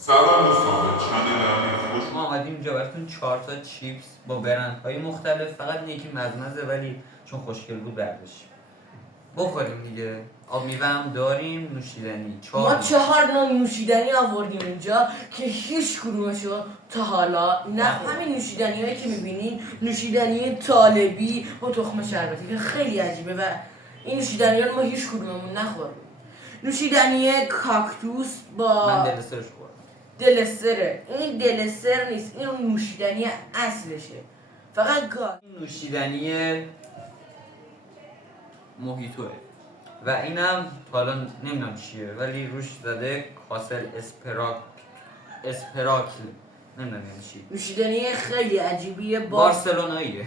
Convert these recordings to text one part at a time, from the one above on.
سلام دوستان، به چنل امیر خوش ما آمدیم اینجا براتون 4 تا چیپس با برندهای مختلف، فقط یکی مزمزه ولی چون خوشگل بود برداشتیم بخوریم دیگه. آب میوه هم داریم، نوشیدنی ما 4 نوع نوشیدنی آوردیم اینجا که هیچ کدومشو تا حالا نه. همین نوشیدنی هایی که میبینین نوشیدنی طالبی با تخم شربتی که خیلی عجیبه و این نوشیدنی رو ما هیچ کدوممون نخوردیم. نوشیدنی کاکتوس با من دلسترش خوردم. دلستره. این دلستر نیست، این نوشیدنی اصلشه، فقط نوشیدنی موهیتوه و اینم حالا نمیدونم چیه ولی روش زده کاسل اسپراکل نمیدونم یعنی چی. نوشیدنی خیلی عجیبیه با بارسلوناییه.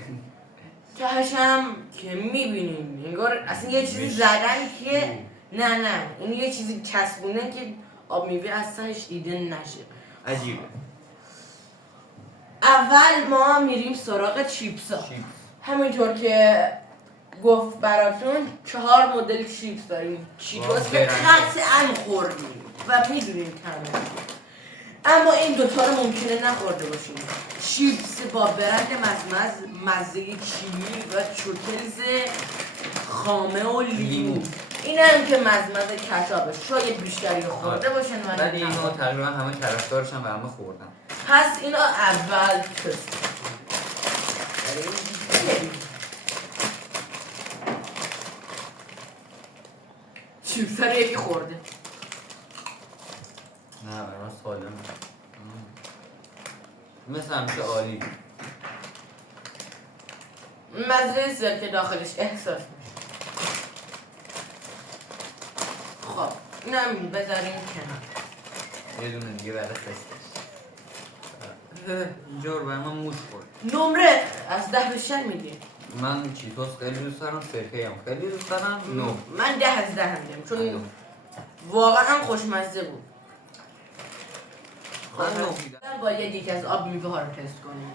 تهش هم که میبینیم انگار اصلا یه چیزی زدن که نه این یه چیزی چسبونه که آب میوه از تهش دیده نشه. عجیبه. اول ما میریم سراغ چیپس ها. همینطور که گفت براتون 4 مدل چیپس داریم. چیپس که قطعا خوردیم و میدونیم کاملا، اما این دوتا رو ممکنه نخورده باشیم. چیپس با برند مزه چیلی و چوکلز خامه و لیمو. این هم که مزمزه کچاپه، شاید بیشتری خورده باشن ولی اینا تقریبا همه طرفدارشن و همه خوردن. پس اینا اول تست. چیپس رو یکی خورده. نه برای من سالمه. مثل همیشه عالی. مزه سرکه داخلش احساس میشه. خب اینم بذاریم کنار. یه دونه دیگه برای تستش. اینجا رو برای من موش خورد. نمره از 10 به 10 میدیم. من چیتوس خیلی دوست دارم، سرکه هم خیلی دوست دارم. من 10 از 10 میدم چون واقعا خوشمزه بود. من باید یکی از آب میوه ها رو تست کنیم.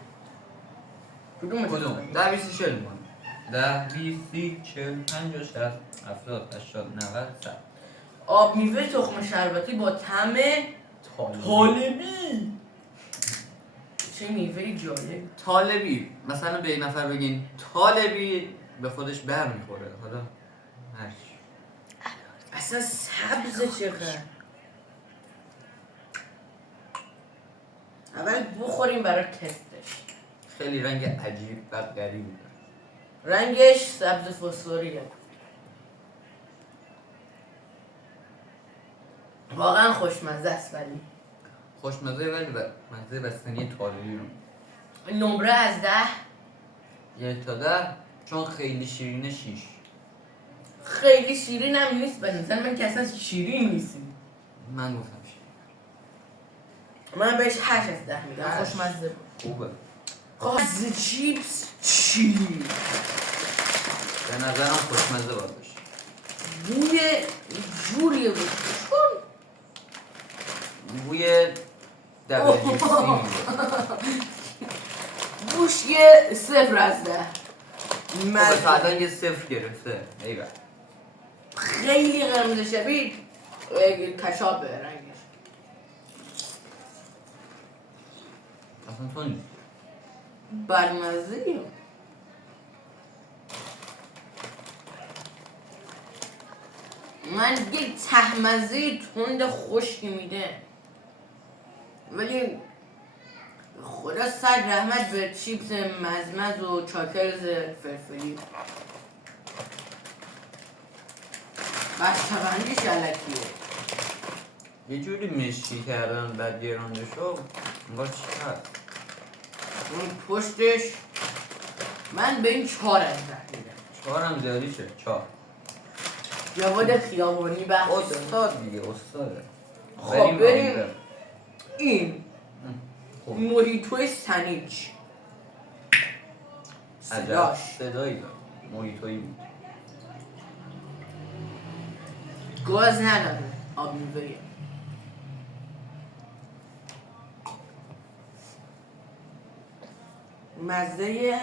کدوم؟ 10 20 40 من 10 20 40 50 60 70 80 90 100. آب میوه تخم شربتی با طعم طالبی. چه میوه جالب. طالبی مثلا به این نفر بگین طالبی به خودش بر میخوره. حالا هرچی اصلا سبز چقدر. اول بخوریم برای تستش. خیلی رنگ عجیب و غریبی داره. رنگش سبز فسفوریه. واقعا خوشمزه است ولی خوشمزه ولی مزه بستنی طالبی رو. نمره از 10 1 تا 10 چون خیلی شیرینه 6. خیلی شیرین هم نیست به نظر من که اصلا شیرین نیستیم. من گفتم شیرین. من بهش 8 از 10 میدم. خوشمزه بود. خوبه. خب چیپس چی؟ به نظرم خوشمزه باید باشه. بوی جوریه بود چون بوی WC بوش یه 0 از 10. بعدا یه 0 گرفته. ایوه خیلی قرمز شبیه کچاپه رنگش. اصلا تو نیست. بدمزه‌ایه. من یک تهمزه تند خشکی میده ولی خدا سر رحمت به چیپس مزمز و چاکرز فرفری. بسته‌بندیش علکیه. یه جوری مشکی کردن بعد گرانده شو. انگار چی هست؟ اون پشتش من به این 4 از 10 میدم. 4 هم زیادی شد. 4 جواد خیابانی بحث استاد دیگه استاده. خب بریم این موهیتوی سنیچ. عجب صدایی دار. موهیتویی بود. گاز نداره. آب میوه‌ایه. مزه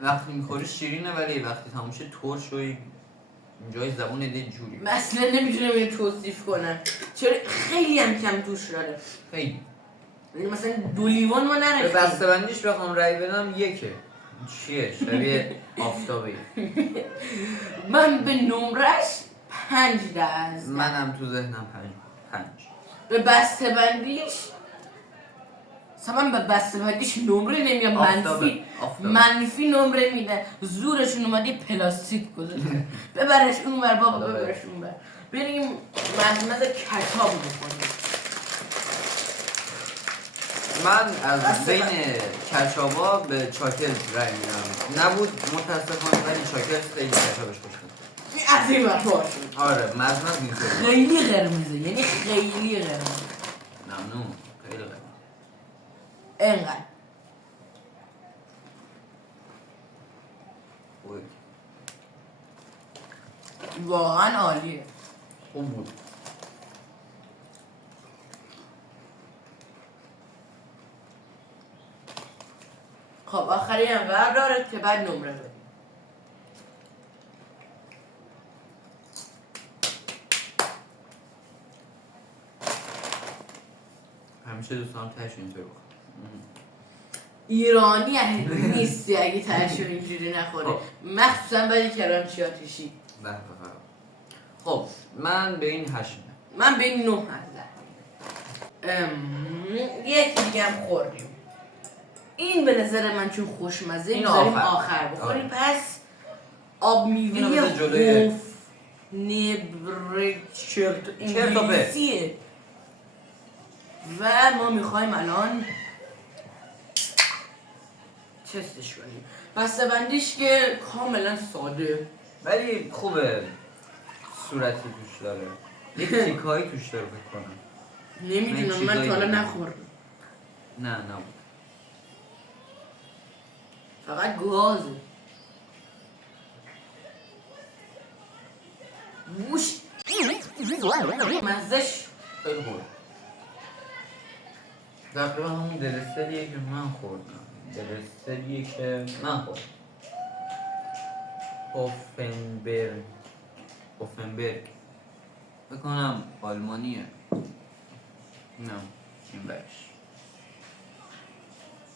وقتی میخوری شیرینه ولی وقتی تموم شه ترش و اینجای زبون یه جوری مثلا نمیتونم اینو توصیف کنم چرا خیلی هم کم توش داره خیلی یعنی مثلا 2 لیوان ما به نرسیم بسته‌بندیش بخوام رأی بدم یکه چیه شبیه آفتابه من به نمرش 5 درصد منم تو ذهنم 5 به بسته بندیش من به بسته بندیش نمره نمیگم آفتابه. منفی نمره میده زورشون اومده پلاستیک گذاشته ببرش اون بر بابا ببرش اون بر بریم مزمز کتاب بکنیم من از بین کچابا به چاکلت رأی میدم نبود متاسفانه ولی چاکلت خیلی کچابش خوشم این از این بر باشه آره مزمز اینطوری خیلی قرمزه یعنی خیلی قرمزه ممنون خیلی قرمز اینقدر واقعا عالیه خوب بود خب آخری هم قرار داره که بعد نمره بدیم همیشه دوستان تهش اینطور بخور ایرانی نیستی اگه تهشون اینجوری نخوره خب. مخصوصا برای کرانچی آتیشی به به. خب من به این 8 میدم من به این 9 یک دیگه هم خوردیم این به نظر من چون خوشمزه این میذاریم آخر. آخر بخوریم آره. پس آب اینو میوه بذار جلوی- خوف نبره چرت چرت و پرت. انگلیسیه و ما میخوایم الان تستش کنیم بسته بندیش که کاملا ساده ولی خوبه صورتی توش داره یک تیکایی توش داره فکر کنم نمیدونم من چیزایی تا حالا دیدم. نخوردم نه نبود فقط گازه بوش مزش خیلی خوبه تقریبا همون دلستریه که من خوردم دلستریه که من خوردم هوفنبرگ بکنم آلمانیه نه این برش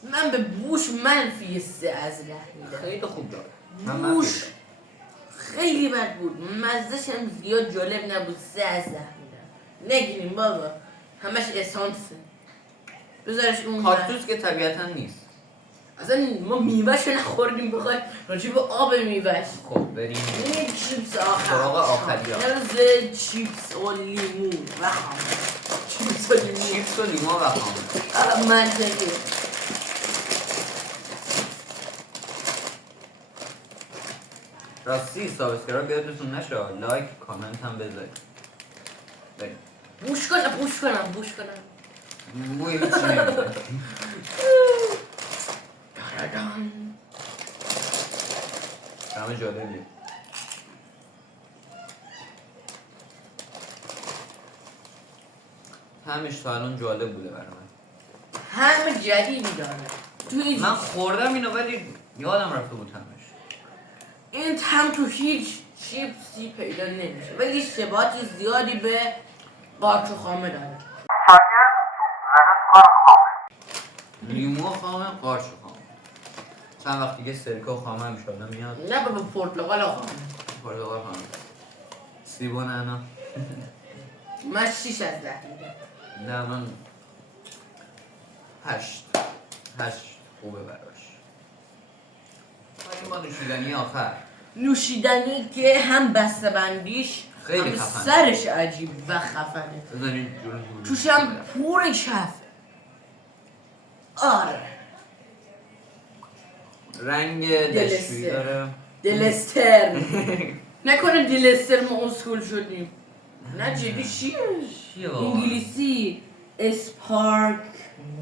من به بوش منفی 3 از 10 میدم خیلی خوب داره بوش خیلی بد بود مزدش هم زیاد جالب نبود 3 از 10 میدم نگیریم بابا همش اسانسه بذارش اون کاکتوس که طبیعتا نیست اصلا ما میوهش رو نخوردیم بخوای راجع به آب میوهش خب بریم این چیپس آخر سراغ آخری ها. مرز چیپس و لیمون و خامه چیپس و لیمون چیپس و لیما و خامه منطقی راستی سابسکرایب یادتون نشه لایک کامنت هم بذارید بریم بوش کنم بوی هیچی نمیده همه جالبیه همش تا الان جالب بوده برای من همه جدیدی داره توی من خوردم اینو ولی یادم رفته بود همش این هم تو هیچ چیپسی پیدا نمیشه ولی شباهت زیادی به قارچ و خامه داره لیمو خامه قارچ خامه چند وقت دیگه سرکه و خامه هم شده میاد نه به پرتقال و خامه پرتقال خامه سیب و نعنا من 6 از 10 میدم نه من 8 خوبه براش این با نوشیدنی آخر نوشیدنی که هم بسته بندیش خیلی هم خفنه. سرش عجیب و خفنه بذارین جلو توش هم پور کف آره رنگ دلستر. دشویی داره دلستر نکنه دلستر ما اسکول شدیم نه جدی چیه واقعا؟ انگلیسی اسپارک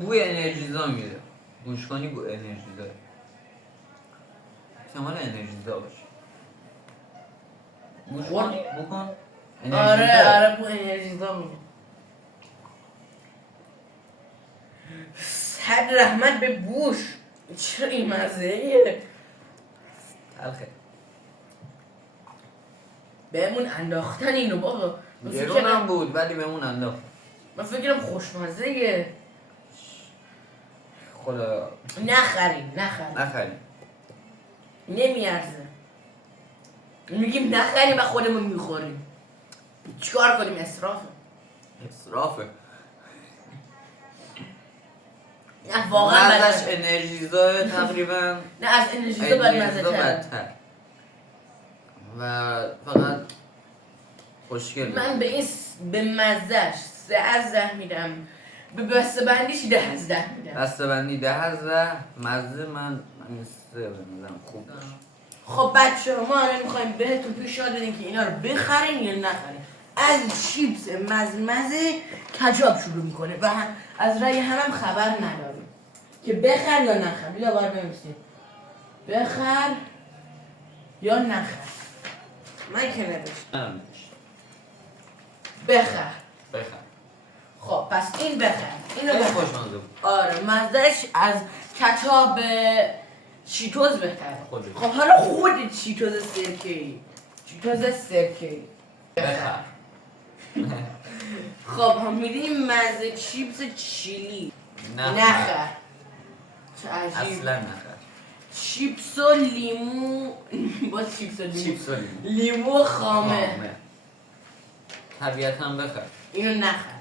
بوی انرژیزا میده گوش کنی بوی انرژیزا احتمال انرژیزا باشه گوش کن خوردی؟ بکن آره بو انرژی میده صد رحمت به بوش چرا این مزه ایه تلخه بهمون انداختن اینو بابا. گرونم بود ولی بهمون انداخت. من فکرم خوشمزه. خدا نخریم نمیارزه. میگیم نخریم و خودمون میخوریم. چیکار کنیم؟ اسرافه. نه واقعا ازش انرژیزا تقریبا نه از انرژیزا بدتر. و فقط خوشگل. من به مزهش 3 از 10 میدم. به بسته بندیش 10 از 10 میدم. بسته بندی 10 از 10. مزه من 3 بنظرم خوب باشه. خب بچه ما الان میخوایم بهتون پیشنهاد بدیم که اینا رو بخرین یا نخرین. از چیپس مزمزه کچاپ شروع میکنه و از رأی هم خبر نداریم که بخر یا نخر. بیا باید بنویسیم بخر یا نخر. من که نوشتم بخر. خب پس این بخر. اینو خیلی بخر. خوشمزه بود. آره مزدش از کچاپ چیتوز بهتره. خودش. خب حالا خود چیتوز سرکه‌ای بخر. خب هم میدیم مزه چیپس چیلی. نخر. چه عجیب. اصلا نخر. چیپس و لیمو باز چیپس و لیمو. لیمو خامه. طبیعتا بخر. اینو نخر.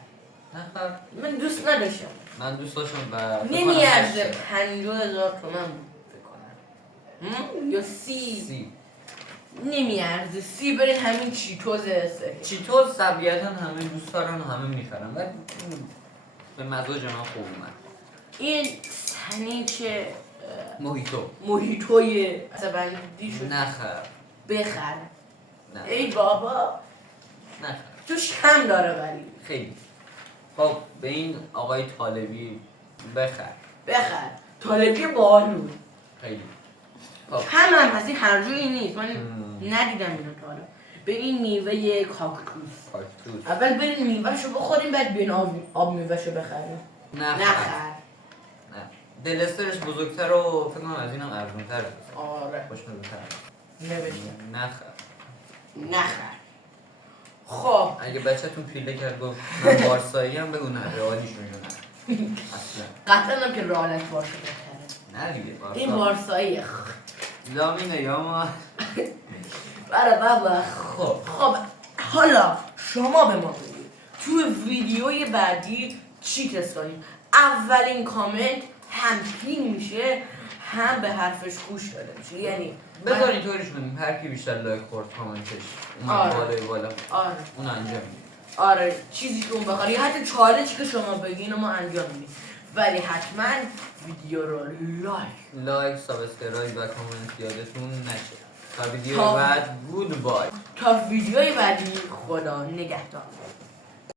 من دوست نداشتم. من دوست داشتم و نمیارزه 50,000 تومن فکر کنم. یا 30. نمیارزه 30 برید همین چیتوز چیتوز طبیعتا همه دوست دارن و همه میخرن و به مزاج من خوب اومد. این سنیچ موهیتوی عصبندی شد. نخر. بخر. نه. ای بابا نخر. توش کم داره ولی خیلی. خب به این آقای طالبی بخر. طالبی بالون خیلی. خب هم از این هر جوری نیست. من ندیدم اینو تا حالا. به این میوه کاکتوس. اول بریم میوهشو بخوریم بعد بیاین آب میوهشو بخریم. نخر. نه. دلسترش بزرگتر و فکر کنم از اینم ارزون‌تره. آره. خوشمزه‌تره. نوشتم. نخر. خب اگه بچه‌تون پیله کرد گفت من بارسایی هم بگو نه رئالیشون نه. اصلا. قطعا که رئالت باشه بهتره. نه دیگه بارسا. این بارسایی. لامینه یا ما. برای بابا. خب حالا شما به ما بگید تو ویدیوی بعدی چی تست کنیم. اولین کامنت هم پین میشه هم به حرفش گوش داده میشه. یعنی بذار اینطوریش کنیم هر کی بیشتر لایک خورد کامنتش اون بالا آره اون انجام میدیم. آره چیزی که اون بخواد یا حتی چالشی که شما بگین ما انجام میدیم ولی حتما ویدیو رو لایک سابسکرایب و کامنت یادتون نشه. تا ویدیو بعد گود بای. تا ویدیوی بعدی خدا نگهدار.